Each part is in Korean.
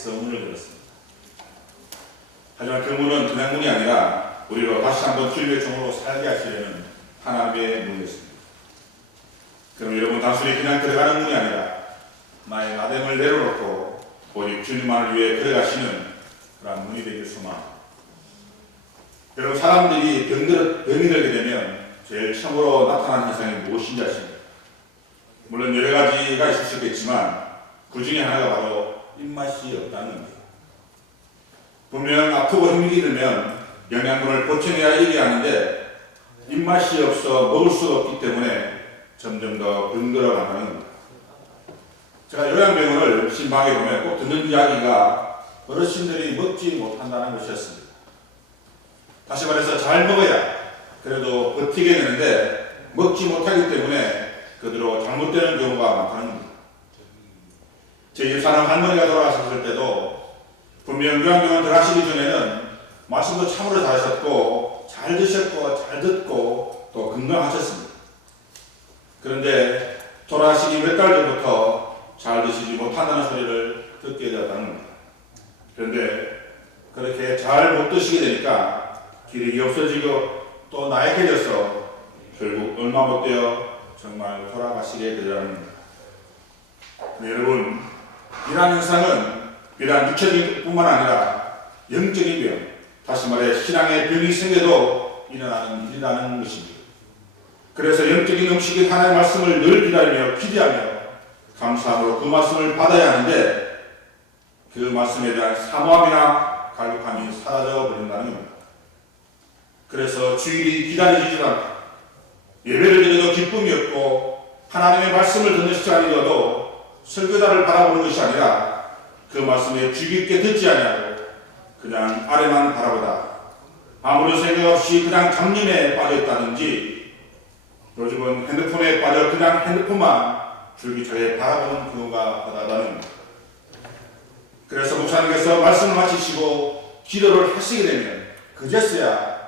애써 문을 열었습니다. 하지만 그 문은 그냥 문이 아니라 우리로 다시 한번 주님의 종으로 살게 하시려는 하나님의 문이었습니다. 그럼 여러분, 단순히 그냥 들어가는 문이 아니라 나의 나됨을 내려놓고 오직 주님만을 위해 걸어가시는 그런 문이 되길 소망합니다. 여러분, 사람들이 병이 들게 되면 제일 처음으로 나타나는 현상이 무엇인지 아십니까? 물론 여러 가지가 있을 수 있겠지만 그 중에 하나가 바로 입맛이 없다는 겁니다. 분명 아프고 힘이 들면 영양분을 보충해야 일이 하는데 입맛이 없어 먹을 수가 없기 때문에 점점 더 병들어 간다는 겁니다. 제가 요양병원을 신방에 보면 꼭 듣는 이야기가 어르신들이 먹지 못한다는 것이었습니다. 다시 말해서 잘 먹어야 그래도 버티게 되는데 먹지 못하기 때문에 그대로 잘못되는 경우가 많다는 겁니다. 제 집 사람 할머니가 돌아가셨을 때도 분명 요양병원 들어가시기 전에는 말씀도 참으로 잘하셨고 잘 드셨고 잘 듣고 또 건강하셨습니다. 그런데 돌아가시기 몇 달 전부터 잘 드시지 못한다는 소리를 듣게 되었다는 겁니다. 그런데 그렇게 잘 못 드시게 되니까 기력이 없어지고 또 나약해져서 결국 얼마 못 되어 정말 돌아가시게 되더라는 겁니다. 여러분, 이러한 현상은 비단 육체적인 뿐만 아니라 영적인 병, 다시 말해 신앙의 병이 생겨도 일어나는 일이라는 것입니다. 그래서 영적인 음식이 하나님의 말씀을 늘 기다리며 기대하며 감사함으로 그 말씀을 받아야 하는데 그 말씀에 대한 사모함이나 갈급함이 사라져 버린다는 겁니다. 그래서 주일이 기다려지지 않고 예배를 드려도 기쁨이 없고 하나님의 말씀을 듣는 시간이 되어도 설교자를 바라보는 것이 아니라 그 말씀에 주의 깊게 듣지 아니하고 그냥 아래만 바라보다 아무런 생각 없이 그냥 잡념에 빠져있다든지 요즘은 핸드폰에 빠져 그냥 핸드폰만 줄기차게 바라보는 경우가 허다하다는 겁니다. 그래서 목사님께서 말씀을 마치시고 기도를 하시게 되면 그제서야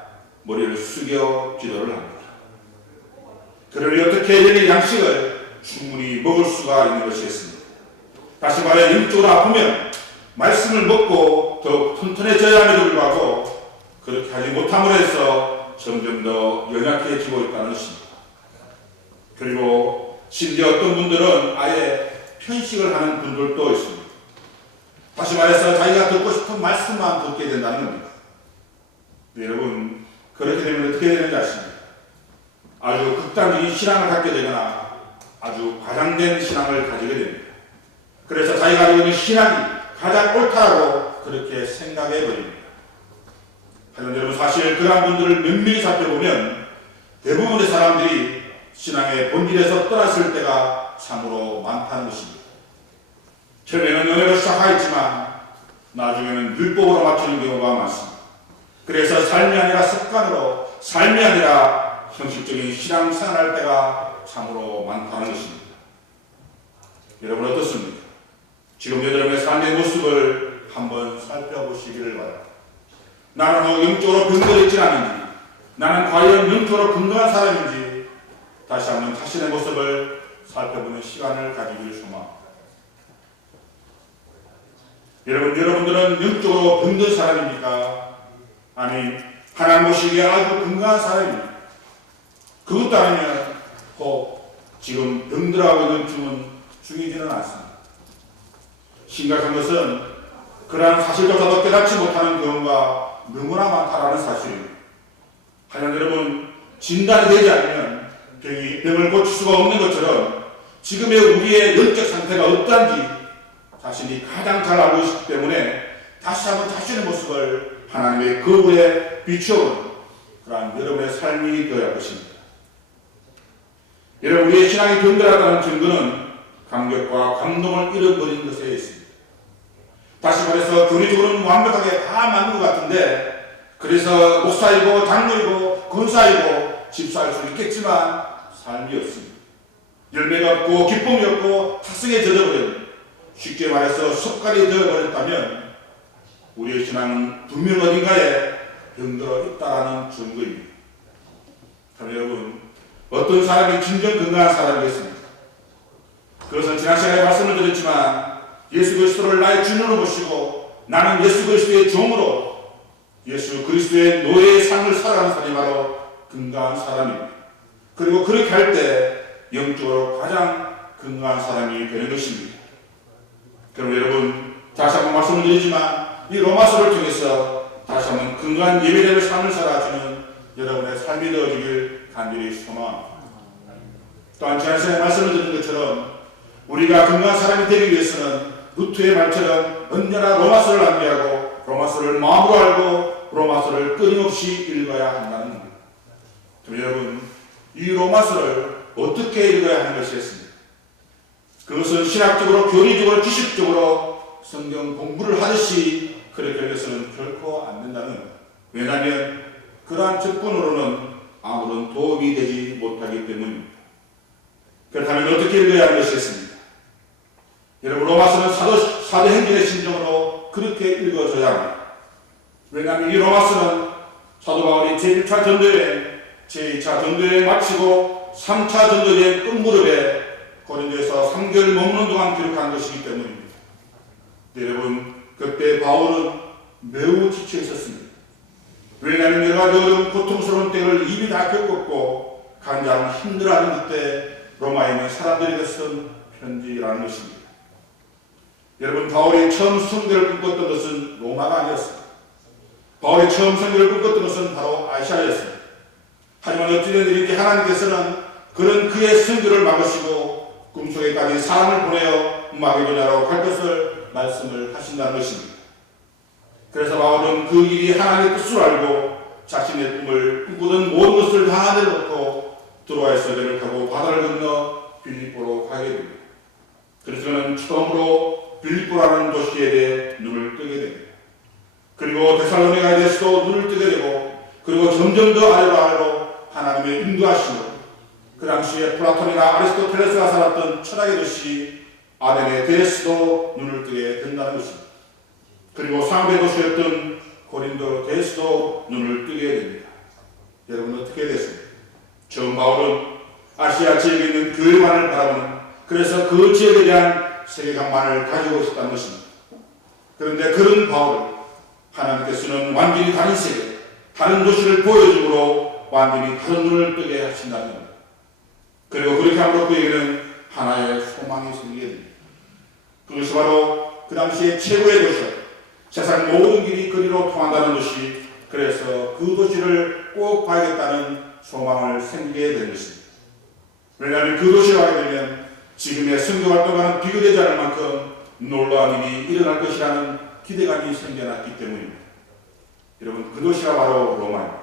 머리를 숙여 기도를 합니다. 그러니 어떻게 여기 양식을 충분히 먹을 수가 있는 것이겠습니다. 다시 말해 영적으로 아프면 말씀을 먹고 더욱 튼튼해져야 함에도 불구하고 그렇게 하지 못함으로 해서 점점 더 연약해지고 있다는 것입니다. 그리고 심지어 어떤 분들은 아예 편식을 하는 분들도 있습니다. 다시 말해서 자기가 듣고 싶은 말씀만 듣게 된다는 겁니다. 여러분, 그렇게 되면 어떻게 되는지 아십니까? 아주 극단적인 신앙을 갖게 되거나 아주 과장된 신앙을 가지게 됩니다. 그래서 자기가 가지고 있는 신앙이 가장 옳다라고 그렇게 생각해 버립니다. 하지만 여러분, 사실 그러한 분들을 면밀히 살펴보면 대부분의 사람들이 신앙의 본질에서 떠났을 때가 참으로 많다는 것입니다. 처음에는 은혜로 시작하였지만 나중에는 율법으로 맞추는 경우가 많습니다. 그래서 삶이 아니라 습관으로, 삶이 아니라 형식적인 신앙생활할 때가 참으로 많다는 것입니다. 여러분 어떻습니까? 지금 여러분의 삶의 모습을 한번 살펴보시기를 바랍니다. 나는 영적으로 병들어있지 않은지, 나는 과연 영적으로 건강한 사람인지 다시 한번 자신의 모습을 살펴보는 시간을 가지기를 소망합니다. 여러분들은 영적으로 병든 사람입니까? 아니, 하나님 보시기에 아주 건강한 사람입니까? 그것도 아니면 혹 지금 병들어하고 있는 중이지는 않습니다. 심각한 것은 그러한 사실조차도 깨닫지 못하는 경우가 너무나 많다라는 사실입니다. 하지만 여러분, 진단이 되지 않으면 병을 고칠 수가 없는 것처럼 지금의 우리의 영적 상태가 어떠한지 자신이 가장 잘 알고 있기 때문에 다시 한번 자신의 모습을 하나님의 거울에 비추어보는 그러한 여러분의 삶이 되어야 할 것입니다. 여러분, 우리의 신앙이 병들었다는 증거는 감격과 감동을 잃어버린 것에 있습니다. 다시 말해서 교리적으로는 완벽하게 다 맞는 것 같은데 그래서 목사이고 장로이고 권사이고 집사일 수 있겠지만 삶이 없습니다. 열매가 없고 기쁨이 없고 탁성에 젖어버린, 쉽게 말해서 습관이 되어버렸다면 우리의 신앙은 분명 어딘가에 병들어 있다는 증거입니다. 그럼 여러분, 어떤 사람이 진정 건강한 사람이겠습니까? 그것은 지난 시간에 말씀을 드렸지만 예수 그리스도를 나의 주님으로 모시고 나는 예수 그리스도의 종으로 예수 그리스도의 노예의 삶을 살아가는 사람이 바로 건강한 사람입니다. 그리고 그렇게 할 때 영적으로 가장 건강한 사람이 되는 것입니다. 그럼 여러분, 다시 한번 말씀을 드리지만 이 로마서를 통해서 다시 한번 건강한 예배되는 삶을 살아주는 여러분의 삶이 되어지길 간절히 소망합니다. 또한 지난 시간에 말씀을 드린 것처럼 우리가 건강한 사람이 되기 위해서는 루트의 말처럼 언제나 로마서를 암기하고 로마서를 마음으로 알고 로마서를 끊임없이 읽어야 한다는 겁니다. 여러분, 이 로마서를 어떻게 읽어야 하는 것이었습니까? 그것은 신학적으로, 교리적으로, 지식적으로 성경 공부를 하듯이 그렇게 해서는 결코 안 된다는 겁니다. 왜냐하면 그러한 접근으로는 아무런 도움이 되지 못하기 때문입니다. 그렇다면 어떻게 읽어야 하는 것이었습니까? 여러분, 로마서는 사도행전의 심정으로 그렇게 읽어져야 합니다. 왜냐하면 이 로마서는 사도 바울이 제1차 전도여행, 제2차 전도여행 마치고 3차 전도여행 끝무렵에 고린도에서 3개월 머무는 동안 기록한 것이기 때문입니다. 여러분, 그때 바울은 매우 지쳐 있었습니다. 왜냐하면 여러 가지 어려운 고통스러운 때를 이미 다 겪었고 가장 힘들어하는 그때 로마에 있는 사람들에게 쓴 편지라는 것입니다. 여러분, 바울이 처음 성경을 꿈꿨던 것은 로마가 아니었습니다. 바울이 처음 성경을 꿈꿨던 것은 바로 아시아였습니다. 하지만 어찌된 일인지 하나님께서는 그런 그의 성경을 막으시고 꿈속에까지 사람을 보내어 마게도냐로 갈 것을 말씀을 하신다는 것입니다. 그래서 바울은 그 일이 하나님의 뜻을 알고 자신의 꿈을 꿈꾸던 모든 것을 다 내려놓고 드로아에서 배를 타고 바다를 건너 빌립보로 가게 됩니다. 그래서 그는 처음으로 빌립보라는 도시에 대해 눈을 뜨게 됩니다. 그리고 데살로니가에 대해서도 눈을 뜨게 되고, 그리고 점점 더 아래로 하나님의 인도하심으로 그 당시에 플라톤이나 아리스토텔레스가 살았던 철학의 도시 아덴에 대해서도 눈을 뜨게 된다는 것입니다. 그리고 상대 도시였던 고린도에 대해서도 눈을 뜨게 됩니다. 여러분, 어떻게 됐습니까? 처음 바울은 아시아 지역에 있는 교회만을 바라보는, 그래서 그 지역에 대한 세계관만을 가지고 있었다는 것입니다. 그런데 그런 바울을 하나님께서는 완전히 다른 세계, 다른 도시를 보여줌으로 완전히 다른 눈을 뜨게 하신다는 겁니다. 그리고 그렇게 함으로 그에게는 하나의 소망이 생기게 됩니다. 그것이 바로 그 당시에 최고의 도시였고 세상 모든 길이 그리로 통한다는 도시, 그래서 그 도시를 꼭 봐야겠다는 소망을 생기게 된 것입니다. 왜냐하면 그 도시에 가게 되면 지금의 선교활동과는 비교되지 않을 만큼 놀라운 일이 일어날 것이라는 기대감이 생겨났기 때문입니다. 여러분, 그 도시가 바로 로마입니다.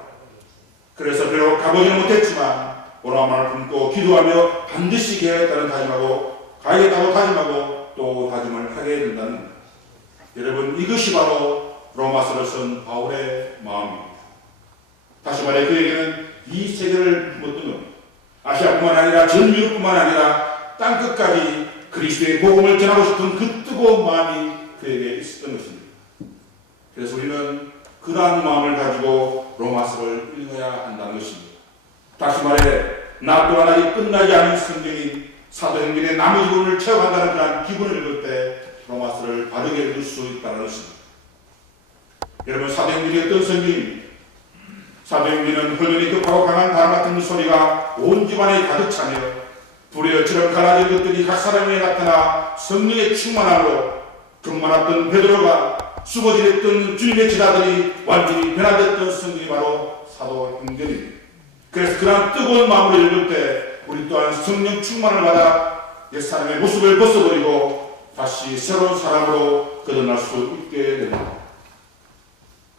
그래서 비록 가보지는 못했지만 로마를 품고 기도하며 반드시 가야겠다는 다짐하고 가야겠다고 다짐하고 또 다짐을 하게 된다는 겁니다. 여러분, 이것이 바로 로마서를 쓴 바울의 마음입니다. 다시 말해 그에게는 이 세계를 품었던 겁니다. 아시아뿐만 아니라 전 유럽뿐만 아니라 땅끝까지 그리스도의 복음을 전하고 싶은 그 뜨거운 마음이 그에게 있었던 것입니다. 그래서 우리는 그러한 마음을 가지고 로마서를 읽어야 한다는 것입니다. 다시 말해 나 또한 아직 끝나지 않은 성경인 사도행전의 나머지 부분을 채워간다는 그런 기분을 읽을 때 로마서를 바르게 읽을 수 있다는 것입니다. 여러분, 사도행전이 어떤 성경입니까? 사도행전은 흐르니 급하고 강한 바람 같은 소리가 온 집안에 가득 차며 불의 여처럼 갈라진 것들이 각 사람에게 나타나 성령의 충만함으로 금만했던 베드로가 수고질했던 주님의 제자들이 완전히 변화됐던 성경이 바로 사도행전입니다. 그래서 그러한 뜨거운 마음으로 읽을 때 우리 또한 성령 충만을 받아 옛사람의 모습을 벗어버리고 다시 새로운 사람으로 거듭날 수 있게 됩니다.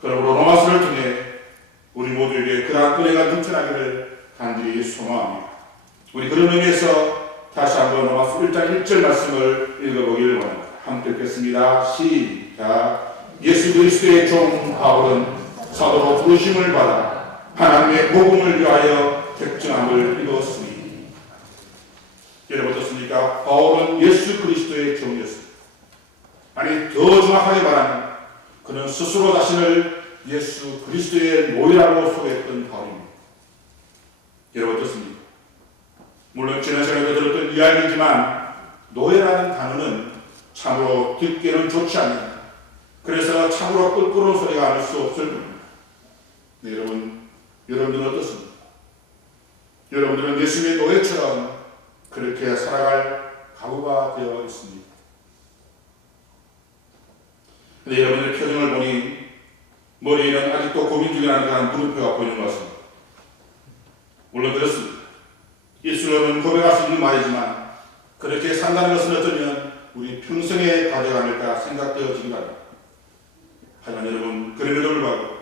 그러므로 로마서를 통해 우리 모두에게 그러한 은혜가 넘쳐나기를 간절히 소망합니다. 우리 그런 의미에서 다시 한번 로마서 1장 1절 말씀을 읽어보기를 원합니다. 함께 읽겠습니다. 시작. 예수 그리스도의 종 바울은 사도로 부르심을 받아 하나님의 복음을 위하여 택정함을 이루었으니. 여러분 어떻습니까? 바울은 예수 그리스도의 종이었습니다. 아니, 더 정확하게 말하면 그는 스스로 자신을 예수 그리스도의 노예라고 소개했던 바울입니다. 여러분 어떻습니까? 물론 지난 시간에도 들었던 이야기이지만 노예라는 단어는 참으로 듣기에는 좋지 않는, 그래서 참으로 꿀꿀한 소리가 날 수 없을 뿐입니다. 네, 여러분들은 어떻습니까? 여러분들은 예수님의 노예처럼 그렇게 살아갈 각오가 되어 있습니다. 근데 여러분들의 표정을 보니 머리에는 아직도 고민 중이라는 그런 물음표가 보이는 것 같습니다. 물론 그렇습니다. 예수님은 고백할 수 있는 말이지만 그렇게 산다는 것은 어쩌면 우리 평생의 과제가 아닐까 생각되어지기도 합니다. 하지만 여러분, 그럼에도 불구하고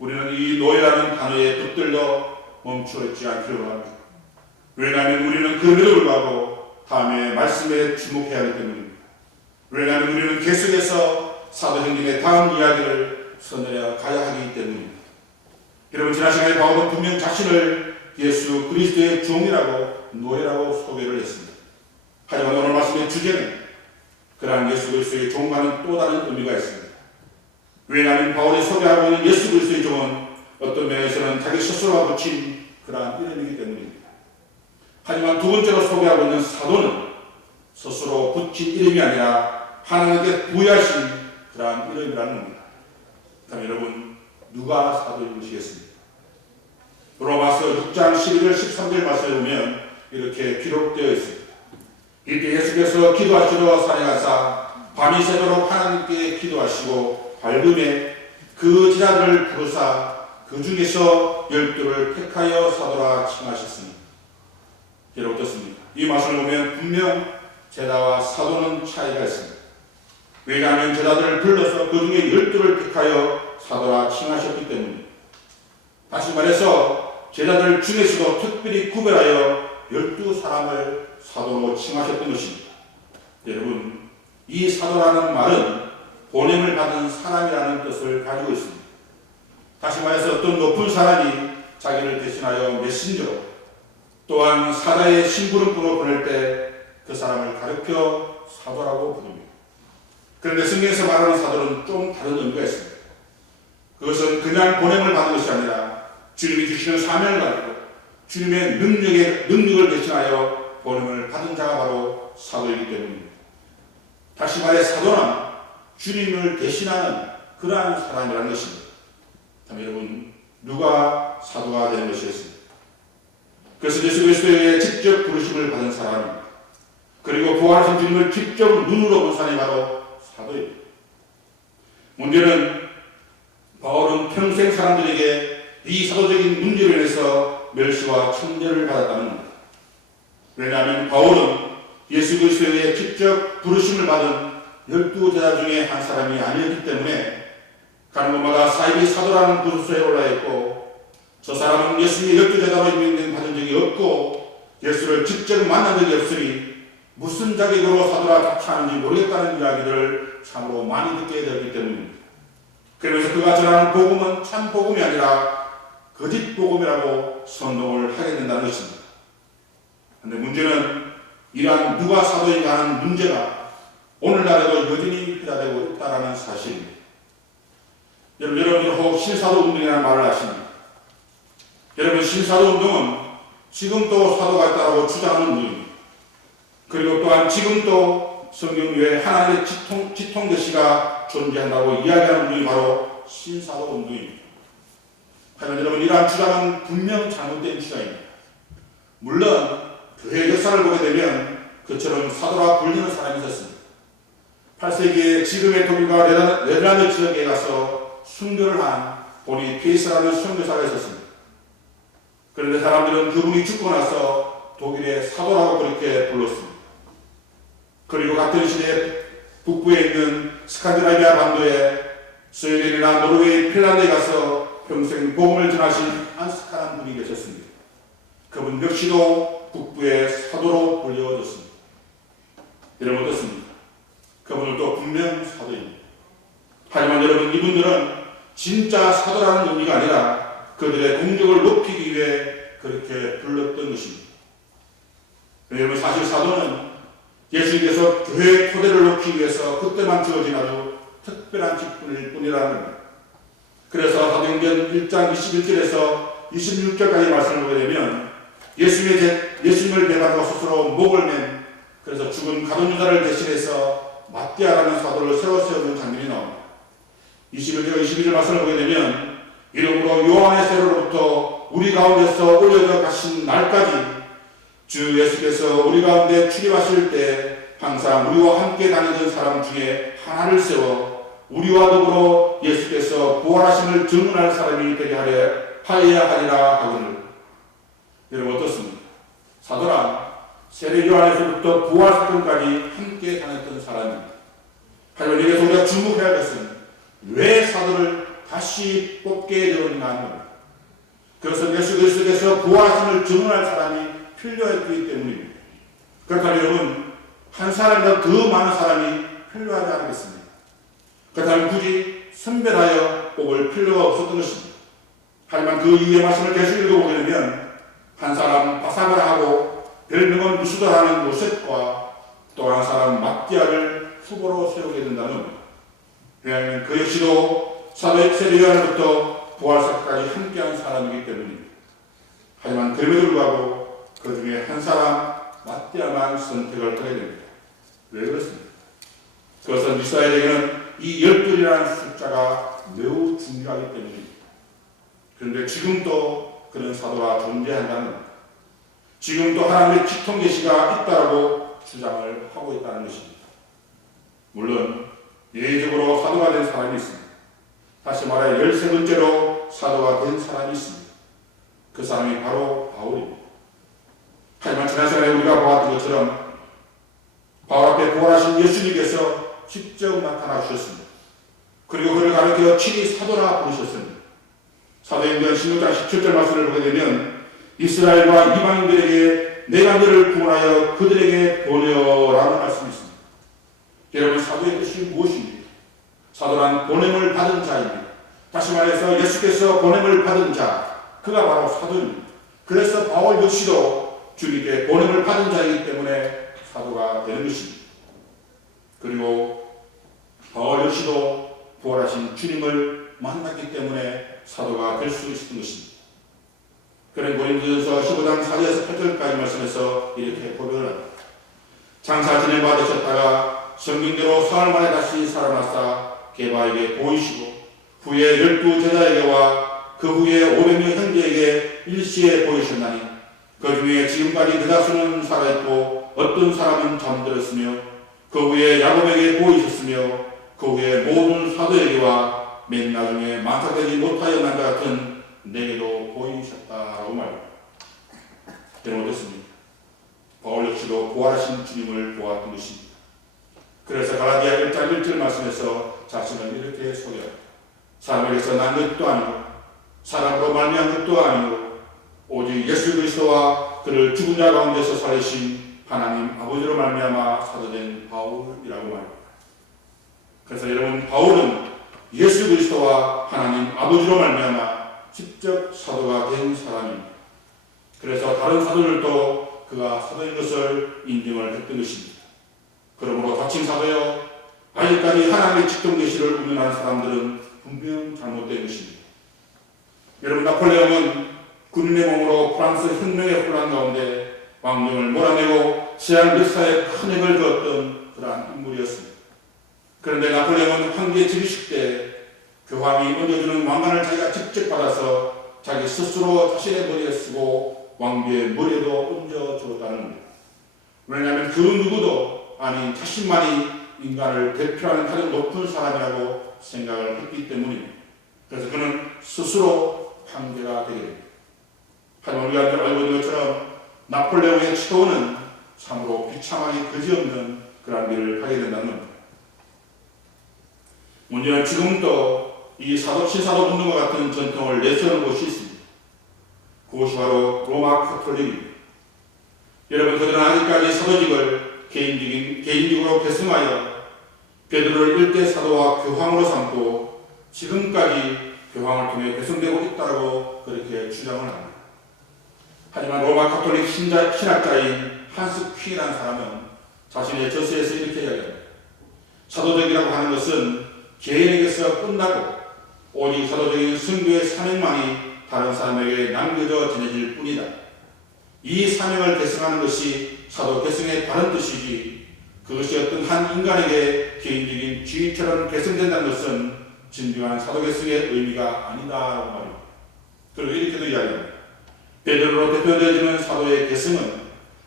우리는 이 노예라는 단어에 붙들려 멈추어 있지 않기로 합니다. 왜냐하면 우리는 그럼에도 불구하고 다음에 말씀에 주목해야 하기 때문입니다. 왜냐하면 우리는 계속해서 사도행전의 다음 이야기를 써내려 가야 하기 때문입니다. 여러분, 지난 시간에 바울은 분명 자신을 예수 그리스도의 종이라고, 노예라고 소개를 했습니다. 하지만 오늘 말씀의 주제는 그러한 예수 그리스도의 종과는 또 다른 의미가 있습니다. 왜냐하면 바울이 소개하고 있는 예수 그리스도의 종은 어떤 면에서는 자기 스스로가 붙인 그러한 이름이기 때문입니다. 하지만 두 번째로 소개하고 있는 사도는 스스로 붙인 이름이 아니라 하나님께 부여하신 그러한 이름이라는 겁니다. 그럼 여러분, 누가 사도인 것이겠습니까? 로마서 6장 11절 13절 말씀을 보면 이렇게 기록되어 있습니다. 이때 예수께서 기도하시러 산에 가사 밤이 새도록 하나님께 기도하시고 밝음에 그 제자들을 부르사 그 중에서 12를 택하여 사도라 칭하셨습니다. 여러분 어떻습니까? 이 말씀을 보면 분명 제자와 사도는 차이가 있습니다. 왜냐하면 제자들을 불러서 그 중에 12를 택하여 사도라 칭하셨기 때문입니다. 다시 말해서 제자들 중에서도 특별히 구별하여 12사람을 사도로 칭하셨던 것입니다. 여러분, 이 사도라는 말은 보냄을 받은 사람이라는 뜻을 가지고 있습니다. 다시 말해서 어떤 높은 사람이 자기를 대신하여 메신저로, 또한 사자의 심부름꾼으로 보낼 때 그 사람을 가르쳐 사도라고 부릅니다. 그런데 성경에서 말하는 사도는 좀 다른 의미가 있습니다. 그것은 그냥 보냄을 받은 것이 아니라 주님이 주시는 사명을 가지고 주님의 능력을 대신하여 보냄을 받은 자가 바로 사도이기 때문입니다. 다시 말해 사도는 주님을 대신하는 그러한 사람이라는 것입니다. 여러분, 누가 사도가 되는 것이겠습니까? 그래서 예수 그리스도의 직접 부르심을 받은 사람, 그리고 부활하신 주님을 직접 눈으로 본 사람이 바로 사도입니다. 문제는 바울은 평생 사람들에게 이 사도적인 문제로 인해서 멸시와 천대를 받았다는 겁니다. 왜냐하면 바울은 예수 그리스도의 직접 부르심을 받은 12제자 중에 한 사람이 아니었기 때문에 가는 곳마다 사이비 사도라는 부르소에 올라있고, 저 사람은 예수님의 12제자로 임명된 받은 적이 없고 예수를 직접 만난 적이 없으니 무슨 자격으로 사도라 자처하는지 모르겠다는 이야기를 참으로 많이 듣게 되었기 때문입니다. 그러면서 그가 전하는 복음은 참 복음이 아니라 거짓 복음이라고 선동을 하게 된다는 것입니다. 그런데 문제는 이러한 누가 사도인가 하는 문제가 오늘날에도 여전히 회자되고 있다는 사실입니다. 여러분이 혹 신사도운동이라는 말을 아십니까? 여러분, 신사도운동은 지금도 사도가 있다고 주장하는 운동입니다. 그리고 또한 지금도 성경 외에 하나님의 지통계시가 존재한다고 이야기하는 운동이 바로 신사도운동입니다. 하지만 여러분, 이러한 주장은 분명 잘못된 주장입니다. 물론 교회 역사를 보게 되면 그처럼 사도라 불리는 사람이 있었습니다. 8세기에 지금의 독일과 네덜란드 지역에 가서 순교를 한 보니페이스라는 선교사가 있었습니다. 그런데 사람들은 그분이 죽고 나서 독일의 사도라고 그렇게 불렀습니다. 그리고 같은 시대에 북부에 있는 스칸디나비아 반도에 스웨덴이나 노르웨이, 핀란드에 가서 평생 복음을 전하신 안스카라는 분이 계셨습니다. 그분 역시도 북부의 사도로 불려졌습니다. 여러분 어떻습니까? 그분들도 분명 사도입니다. 하지만 여러분, 이분들은 진짜 사도라는 의미가 아니라 그들의 공적을 높이기 위해 그렇게 불렀던 것입니다. 여러분, 사실 사도는 예수님께서 교회의 토대를 놓기 위해서 그때만 주어진 아주 특별한 직분일 뿐이라는 겁니다. 그래서 사도행전 1장 21절에서 26절까지 말씀을 보게 되면 예수님을 대가로 스스로 목을 맨, 그래서 죽은 가룟 유다를 대신해서 마띠아라는 사도를 새로 세우는 장면이 나옵니다. 22절 말씀을 보게 되면 이러므로 요한의 세로로부터 우리 가운데서 올려져 가신 날까지 주 예수께서 우리 가운데 출입하실 때 항상 우리와 함께 다니던 사람 중에 하나를 세워 우리와 더불어 예수께서 부활하심을 증언할 사람이 되게 하여야 하리라 하거늘. 여러분 어떻습니까? 사도란 세례 요한에서부터 부활 사건까지 함께 다녔던 사람입니다. 하지만 여기서 우리가 주목해야 할 것은 왜 사도를 다시 뽑게 되었는가 하는 겁니다. 그것은 예수 그리스도께서 부활하심을 증언할 사람이 필요했기 때문입니다. 그렇다면 여러분 한 사람보다 더 많은 사람이 필요하지 않겠습니까? 그렇다면 굳이 선별하여 뽑을 필요가 없었던 것입니다. 하지만 그 이후의 말씀을 계속 읽어보게 되면 한 사람 바사바라하고 별명은 무수다라는 요셉과 또 한 사람 마띠아를 후보로 세우게 된다는 겁니다. 왜냐하면 그 역시도 세례 요한부터 부활사까지 함께한 사람이기 때문입니다. 하지만 그럼에도 불구하고 그 중에 한 사람 마띠아만 선택을 하게 됩니다. 왜 그렇습니까? 그것은 이스라엘에게는 이 12이라는 숫자가 매우 중요하기 때문입니다. 그런데 지금도 그런 사도가 존재한다는 겁니다. 지금도 하나님의 직통 계시가 있다고 주장을 하고 있다는 것입니다. 물론 예외적으로 사도가 된 사람이 있습니다. 다시 말해 13번째로 사도가 된 사람이 있습니다. 그 사람이 바로 바울입니다. 하지만 지난 시간에 우리가 보았던 것처럼 바울 앞에 부활하신 예수님께서 직접 나타나 주셨습니다. 그리고 그를 가르쳐 친히 사도라 부르셨습니다. 사도행전 16장 17절 말씀을 보게 되면 이스라엘과 이방인들에게 내가 너를 구원하여 그들에게 보내어라는 말씀이 있습니다. 여러분 사도의 뜻이 무엇입니까? 사도란 보냄을 받은 자입니다. 다시 말해서 예수께서 보냄을 받은 자, 그가 바로 사도입니다. 그래서 바울 역시도 주님께 보냄을 받은 자이기 때문에 사도가 되는 것입니다. 그리고 바울 역시도 부활하신 주님을 만났기 때문에 사도가 될 수 있었던 것입니다. 그런 고린도전서 15장 4절에서 8절까지 말씀에서 이렇게 고백을 합니다. 장사 지내바 되셨다가 성경대로 사흘 만에 다시 살아나사 게바에게 보이시고 후에 12제자에게와 그 후에 500명 형제에게 일시에 보이셨나니 그 중에 지금까지 대다수는 살아있고 어떤 사람은 잠들었으며 그 후에 야곱에게 보이셨으며 그 후에 모든 사도에게와 맨 나중에 만삭되지 못하여 난 자 같은 내게도 보이셨다라고 말합니다. 여러분 어떻습니까? 바울 역시도 부활하신 주님을 보았던 것입니다. 그래서 갈라디아 1장 1절 말씀에서 자신을 이렇게 소개합니다. 사람에게서 난 것도 아니고 사람으로 말미암은 것도 아니고 오직 예수 그리스도와 그를 죽은 자 가운데서 살리신 하나님 아버지로 말미암아 사도된 바울이라고 말합니다. 그래서 여러분 바울은 예수 그리스도와 하나님 아버지로 말미암아 직접 사도가 된 사람입니다. 그래서 다른 사도들도 그가 사도인 것을 인정을 했던 것입니다. 그러므로 다친 사도여 아직까지 하나님의 직통 계시를 운운하는 사람들은 분명 잘못된 것입니다. 여러분 나폴레옹은 군인의 몸으로 프랑스 혁명의 혼란 가운데 왕정을 몰아내고 세상 역사에 큰 힘을 주었던 그러한 인물이었습니다. 그런데 나폴레옹은 황제 즉위식 때 교황이 얹어주는 왕관을 자기가 직접 받아서 자기 스스로 자신의 머리에 쓰고 왕비의 머리에도 얹어주었다는 겁니다. 왜냐하면 그 누구도 아닌 자신만이 인간을 대표하는 가장 높은 사람이라고 생각을 했기 때문입니다. 그래서 그는 스스로 황제가 되게 됩니다. 하지만 우리가 알고 있는 것처럼 나폴레옹의 최후는 참으로 비참하게 그지없는 그런 일을 하게 된다는 겁니다. 문제는 지금도 이 신사도 운동과 같은 전통을 내세우는 곳이 있습니다. 그곳이 바로 로마 카톨릭입니다. 여러분 그들은 아직까지 사도직을 개인직으로 계승하여 베드로를 1대 사도와 교황으로 삼고 지금까지 교황을 통해 배송되고 있다고 그렇게 주장을 합니다. 하지만 로마 카톨릭 신학자인 한스 퀸이라는 사람은 자신의 저서에서 이렇게 이야기합니다. 사도적이라고 하는 것은 개인에게서 끝나고 오직 사도적인 선교의 사명만이 다른 사람에게 남겨져 전해질 뿐이다. 이 사명을 계승하는 것이 사도 계승의 다른 뜻이지 그것이 어떤 한 인간에게 개인적인 지위처럼 계승된다는 것은 진정한 사도계승의 의미가 아니다라고 말입니다. 그리고 이렇게도 이야기합니다. 베드로로 대표되어지는 사도의 계승은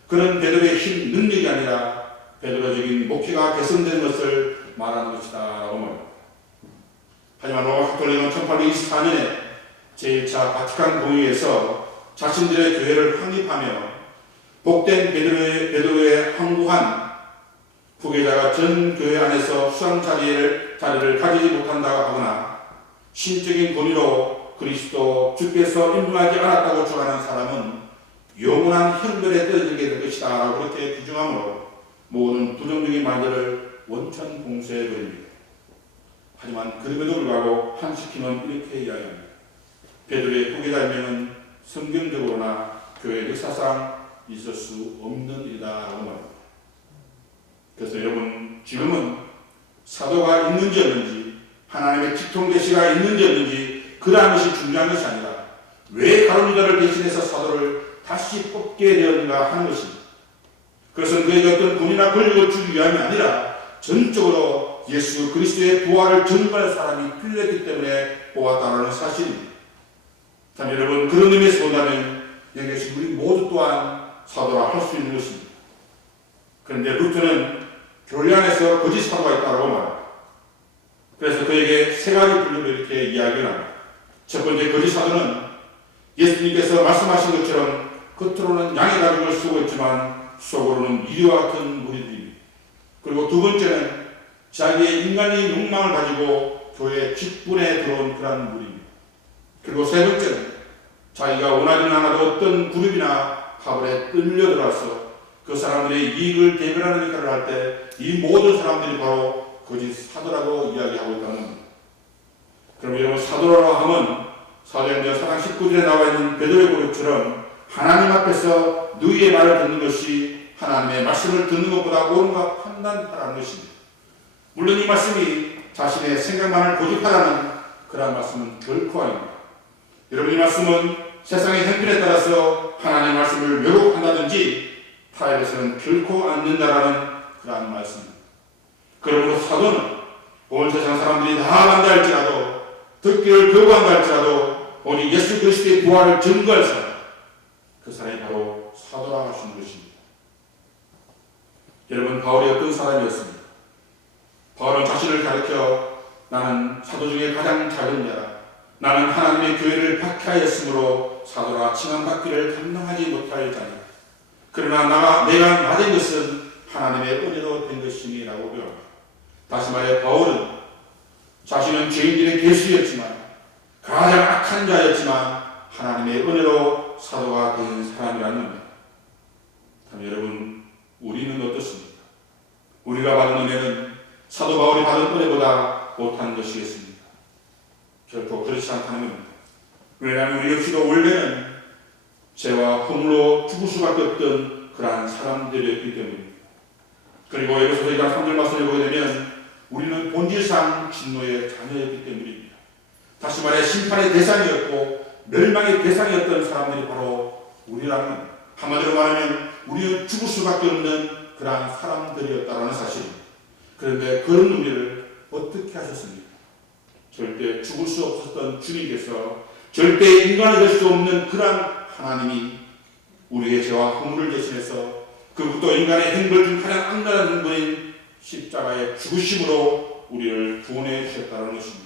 그런 베드로의 힘, 능력이 아니라 베드로적인 목회가 계승된 것을 말하는 것이다 라고 말합니다. 하지만 로마 가톨릭은 1824년에 제1차 바티칸 공의에서 자신들의 교회를 확립하며 복된 베드로의 황구한 후계자가 전 교회 안에서 수상 자리를 가지지 못한다고 하거나 신적인 권위로 그리스도 주께서 인정하지 않았다고 주장하는 사람은 영원한 형벌에 떨어지게 될 것이다 라고 그렇게 규정하므로 모든 부정적인 말들을 원천 봉쇄해버립니다. 하지만 그럼에도 불구하고 한시키는 이렇게 이야기합니다. 베드로의 후계자이면은 성경적으로나 교회 역사상 있을 수 없는 일이다 라고 말합니다. 그래서 여러분, 지금은 사도가 있는지 없는지, 하나님의 직통 계시가 있는지 없는지 그러한 것이 중요한 것이 아니라 왜 가룟 유다를 대신해서 사도를 다시 뽑게 되었는가 하는 것입니다. 그것은 그에게 어떤 권위나 권력을 주기 위함이 아니라 전적으로 예수 그리스도의 부활을 전파할 사람이 필요했기 때문에 뽑았다는 사실입니다. 참 여러분, 그런 의미에서 본다면 여기 계신 우리 모두 또한 사도라 할 수 있는 것입니다. 그런데 루트는 교회 안에서 거짓 사도가 있다고 말합니다. 그래서 그에게 세 가지 분류로 이렇게 이야기를 합니다. 첫 번째 거짓 사도는 예수님께서 말씀하신 것처럼 겉으로는 양의 가죽을 쓰고 있지만 속으로는 이리와 같은 무리들입니다. 그리고 두 번째는 자기의 인간적인 욕망을 가지고 교회 직분에 들어온 그런 무리입니다. 그리고 세 번째는 자기가 원하지는 않아도 어떤 그룹이나 파벌에 끌려 들어와서 그 사람들의 이익을 대변하는 역할을 할 때 이 모든 사람들이 바로 거짓 사도라고 이야기하고 있다는 겁니다. 그럼 여러분, 사도라고 하면 사도행전 4장 19절에 나와 있는 베드로의 고백처럼 하나님 앞에서 너희의 말을 듣는 것이 하나님의 말씀을 듣는 것보다 옳은가 판단하라는 것입니다. 물론 이 말씀이 자신의 생각만을 고집하라는 그런 말씀은 결코 아닙니다. 여러분, 이 말씀은 세상의 형편에 따라서 하나님의 말씀을 왜곡한다든지 타협해서는 결코 안 된다라는 그러한 말씀입니다. 그러므로 사도는 온 세상 사람들이 다 반다 할지라도 듣기를 거부한다 할지라도 오직 예수 그리스도의 부활을 증거할 사람, 그 사람이 바로 사도라 하시는 것입니다. 여러분, 바울이 어떤 사람이었습니까? 바울은 자신을 가르쳐 나는 사도 중에 가장 작은 자라, 나는 하나님의 교회를 박해하였으므로 사도라 칭함받기를 감당하지 못할 자니 그러나 내가 받은 것은 하나님의 은혜로 된 것이니 라고 배웁니다. 다시 말해 바울은 자신은 죄인들의 개수였지만 가장 악한 자였지만 하나님의 은혜로 사도가 된 사람이라는 겁니다. 여러분, 우리는 어떻습니까? 우리가 받은 은혜는 사도 바울이 받은 은혜보다 못한 것이겠습니까? 결코 그렇지 않다는 겁니다. 왜냐하면 우리 역시도 원래는 죄와 허물로 죽을 수밖에 없던 그러한 사람들이었기 때문입니다. 그리고 여기서 저희가 3절 말씀을 보게 되면 우리는 본질상 진노의 자녀였기 때문입니다. 다시 말해 심판의 대상이었고 멸망의 대상이었던 사람들이 바로 우리라는 겁니다. 한마디로 말하면 우리는 죽을 수밖에 없는 그러한 사람들이었다는 사실입니다. 그런데 그런 우리를 어떻게 하셨습니까? 절대 죽을 수 없었던 주님께서 절대 인간이 될 수 없는 그러한 하나님이 우리의 죄와 허물을 대신해서 그것도 인간의 행벌 중 가장 악랄한 행벌인 십자가의 죽으심으로 우리를 구원해 주셨다는 것입니다.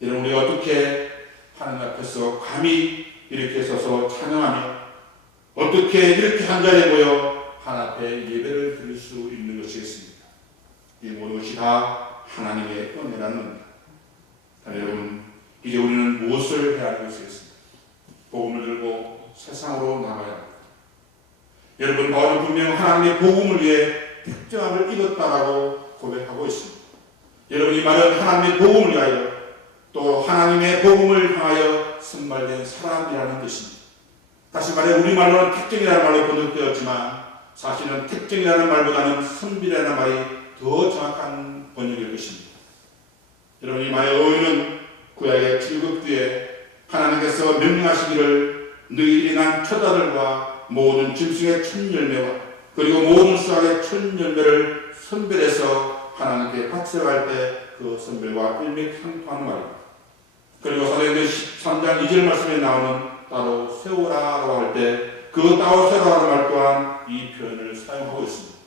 여러분, 우리가 어떻게 하나님 앞에서 감히 이렇게 서서 찬양하며 어떻게 이렇게 한자리에 모여 하나님 앞에 예배를 드릴 수 있는 것이겠습니까? 이 모든 것이 다 하나님의 은혜라는 겁니다. 여러분, 이제 우리는 무엇을 해야 하는 것이겠습니까? 복음을 들고 세상으로 나가야 합니다. 여러분, 바울은 분명 하나님의 복음을 위해 특정함을 입었다라고 고백하고 있습니다. 여러분, 이 말은 하나님의 복음을 위하여 또 하나님의 복음을 향하여 선발된 사람이라는 뜻입니다. 다시 말해 우리말로는 특정이라는 말로 번역되었지만 사실은 특정이라는 말보다는 선비라는 말이 더 정확한 번역일 것입니다. 여러분, 이 말의 어휘는 구약의 7급 뒤에 하나님께서 명령하시기를 너희들이 난 첫 아들과 모든 짐승의 첫 열매와 그리고 모든 수학의 천 열매를 선별해서 하나님께 바쳐갈 때 그 선별과 일맥상통하는 말입니다. 그리고 사도행전 13장 2절 말씀에 나오는 따로 세우라라고 할 때 그 따로 세우라는 말 또한 이 표현을 사용하고 있습니다.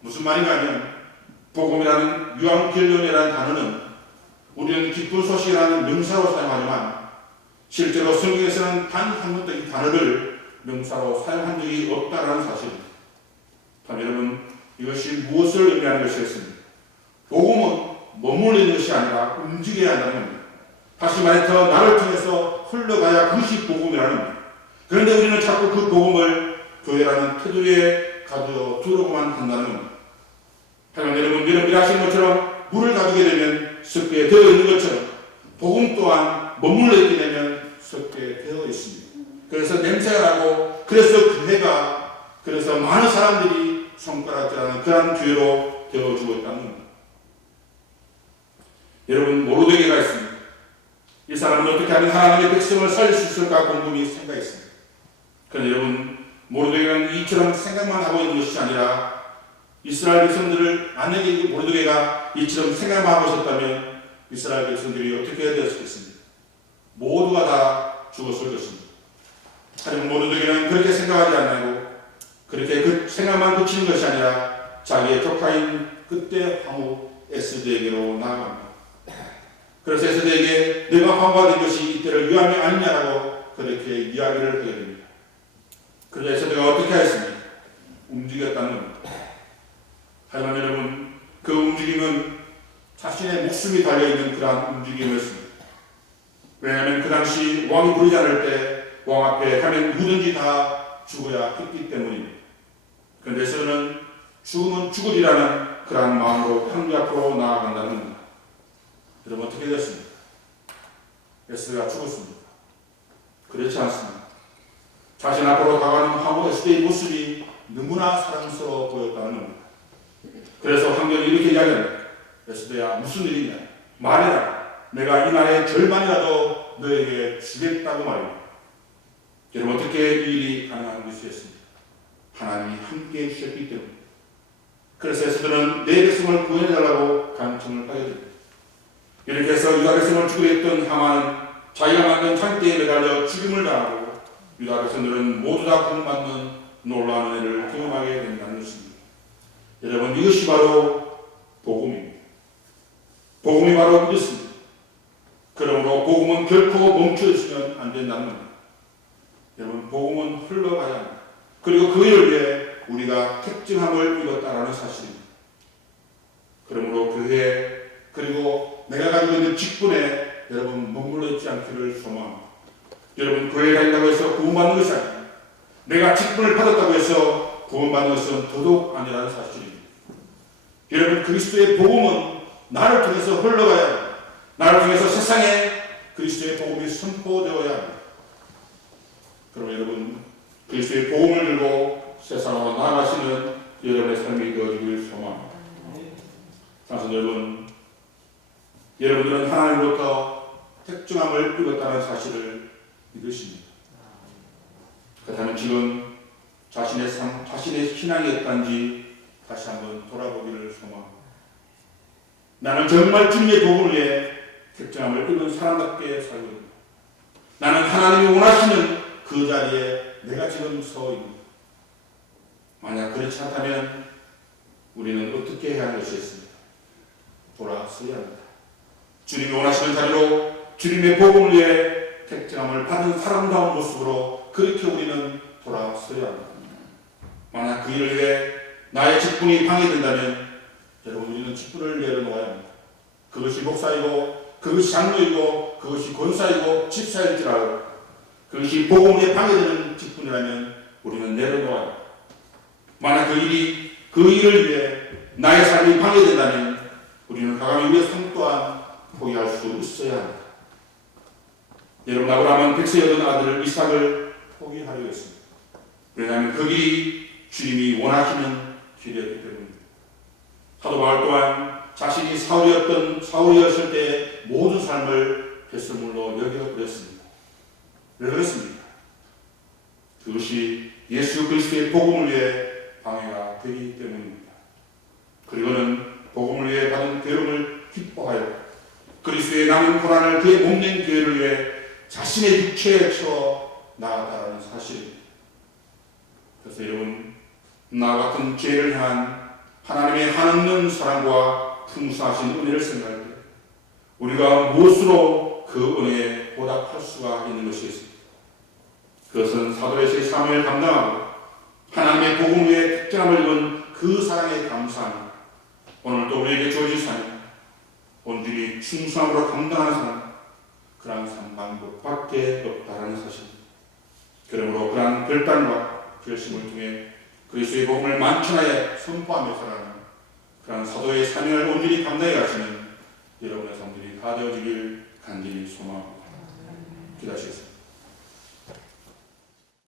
무슨 말인가 하면 복음이라는 유앙겔리온이라는 단어는 우리는 기쁜 소식이라는 명사로 사용하지만 실제로 성경에서는 단 한 번도 이 단어를 명사로 사용한 적이 없다라는 사실입니다. 여러분, 이것이 무엇을 의미하는 것이겠습니까? 복음은 머물는 것이 아니라 움직여야 한다는 겁니다. 다시 말해서 나를 통해서 흘러가야 그것이 복음이라는 겁니다. 그런데 우리는 자꾸 그 복음을 교회라는 테두리에 가둬두려고만 한다는 겁니다. 하지만 여러분이 아시는 것처럼 물을 가지게 되면 섞게 되어 있는 것처럼 복음 또한 머물러 있게 되면 섞게 되어 있습니다. 그래서 냄새가 나고 그래서 많은 사람들이 손가락질하는 그런 교회로 되어주고 있다는 겁니다. 여러분, 모르드게가 있습니다. 이 사람은 어떻게 하면 하나님의 백성을 살릴 수 있을까 궁금히 생각했습니다. 그런데 여러분, 모르드게는 이처럼 생각만 하고 있는 것이 아니라 이스라엘 백성들을 만약에 모르드게가 이처럼 생각만 하고 있었다면 이스라엘 백성들이 어떻게 되었겠습니까? 모두가 다 죽었을 것입니다. 하지만 모르드게는 그렇게 생각하지 않고 그렇게 그 생각만 그치는 것이 아니라 자기의 조카인 그때 황후 에스더에게로 나아갑니다. 그래서 에스더에게 내가 황후가 된 것이 이때를 위함이 아니냐라고 그렇게 이야기를 하게 됩니다. 그래서 에스더가 어떻게 하였습니까? 움직였다는 겁니다. 하지만 여러분, 그 움직임은 자신의 목숨이 달려있는 그러한 움직임이었습니다. 왜냐하면 그 당시 왕이 부르지 않을 때 왕 앞에 가면 누구든지 다 죽어야 했기 때문입니다. 그런데 에스더는 죽으면 죽으리라는 그러한 마음으로 황제 앞으로 나아간다는 겁니다. 여러분, 어떻게 됐습니까? 에스더가 죽었습니다. 그렇지 않습니다. 자신 앞으로 다가가는 황후 에스더의 모습이 너무나 사랑스러워 보였다는 겁니다. 그래서 황제는 이렇게 이야기합니다. 에스더야, 무슨 일이냐? 말해라. 내가 이 날의 절반이라도 너에게 주겠다고 말입니다. 여러분, 어떻게 이 일이 가능한 것이었습니까? 하나님이 함께 해주셨기 때문입니다. 그래서 에스더는 내 백성을 구해달라고 간청을 하게 됩니다. 이렇게 해서 유다 백성을 죽이려 했던 하만은 자기가 만든 창대에 매달려 죽임을 당하고 유다 백성들은 모두 다 구원받는 놀라운 은혜를 경험하게 된다는 것입니다. 여러분, 이것이 바로 복음입니다. 복음이 바로 이것입니다. 그러므로 복음은 결코 멈춰있으면 안 된다는 겁니다. 여러분, 복음은 흘러가야 합니다. 그리고 그 일을 위해 우리가 택정함을 입었다라는 사실입니다. 그러므로 교회 그리고 내가 가지고 있는 직분에 여러분 머물러 있지 않기를 소망합니다. 여러분, 교회에 다닌다고 해서 구원받는 것이 아닙니다. 내가 직분을 받았다고 해서 구원받는 것은 더더욱 아니라는 사실입니다. 여러분, 그리스도의 복음은 나를 통해서 흘러가야 합니다. 나를 통해서 세상에 그리스도의 복음이 선포되어야 합니다. 그럼 여러분, 그리스도의 복음을 들고 세상으로 나아가시는 여러분의 삶이 되어지길 소망합니다. 사실 여러분들은 하나님으로부터 택정함을 입었다는 사실을 믿으십니다. 그렇다면 지금 자신의 삶, 자신의 신앙이 어떤지 다시 한번 돌아보기를 소망합니다. 나는 정말 주님의 복음을 위해 택정함을 입은 사람답게 살고 있습니다. 나는 하나님이 원하시는 그 자리에 내가 지금 서 있습니다. 만약 그렇지 않다면 우리는 어떻게 해야 할 것이겠습니까? 돌아서야 합니다. 주님이 원하시는 자리로 주님의 복음을 위해 택정함을 받은 사람다운 모습으로 그렇게 우리는 돌아서야 합니다. 만약 그 일을 위해 나의 직분이 방해된다면 여러분, 우리는 직분을 내려놓아야 합니다. 그것이 목사이고 그것이 장로이고 그것이 권사이고 집사일지라도 그것이 복음에 방해되는 직분이라면 우리는 내려놓아야 합니다. 만약 그 일을 위해 나의 삶이 방해된다면 우리는 가감히 우리의 삶 또한 포기할 수 있어야 합니다. 여러분, 아브라함은 100세에 얻은 아들 이삭을 포기하려 했습니다. 왜냐하면 그 길이 주님이 원하시는 길이었기 때문입니다. 사도 바울 또한 자신이 사울이었을 때 모든 삶을 뱃설물로 여겨버렸습니다. 왜 그렇습니까? 그것이 예수 그리스도의 복음을 위해 방해가 되기 때문입니다. 그리고는 복음을 위해 받은 괴로움을 기뻐하여 그리스도의 남은 고난을 그의 몸된 교회를 위해 자신의 육체에 채워 나아가라는 사실입니다. 그래서 여러분, 나와 같은 죄를 향한 하나님의 한없는 사랑과 풍성하신 은혜를 생각할 때 우리가 무엇으로 그 은혜에 보답할 수가 있는 것이겠습니까? 그것은 사도의 사명을 감당하고 하나님의 복음 위에 특전함을 입은 그 사랑에 감사하며 오늘도 우리에게 주어진 사명, 온전히 충성함으로 감당하는 사람, 그러한 삶 방법밖에 없다라는 사실입니다. 그러므로 그러한 결단과 결심을 통해 그리스도의 복음을 만천하에 선포하며 살아가는 그러한 사도의 사명을 온전히 감당해 가시는 여러분의 삶들이 다 되어지길 간절히 소망합니다. 기도하시겠습니다.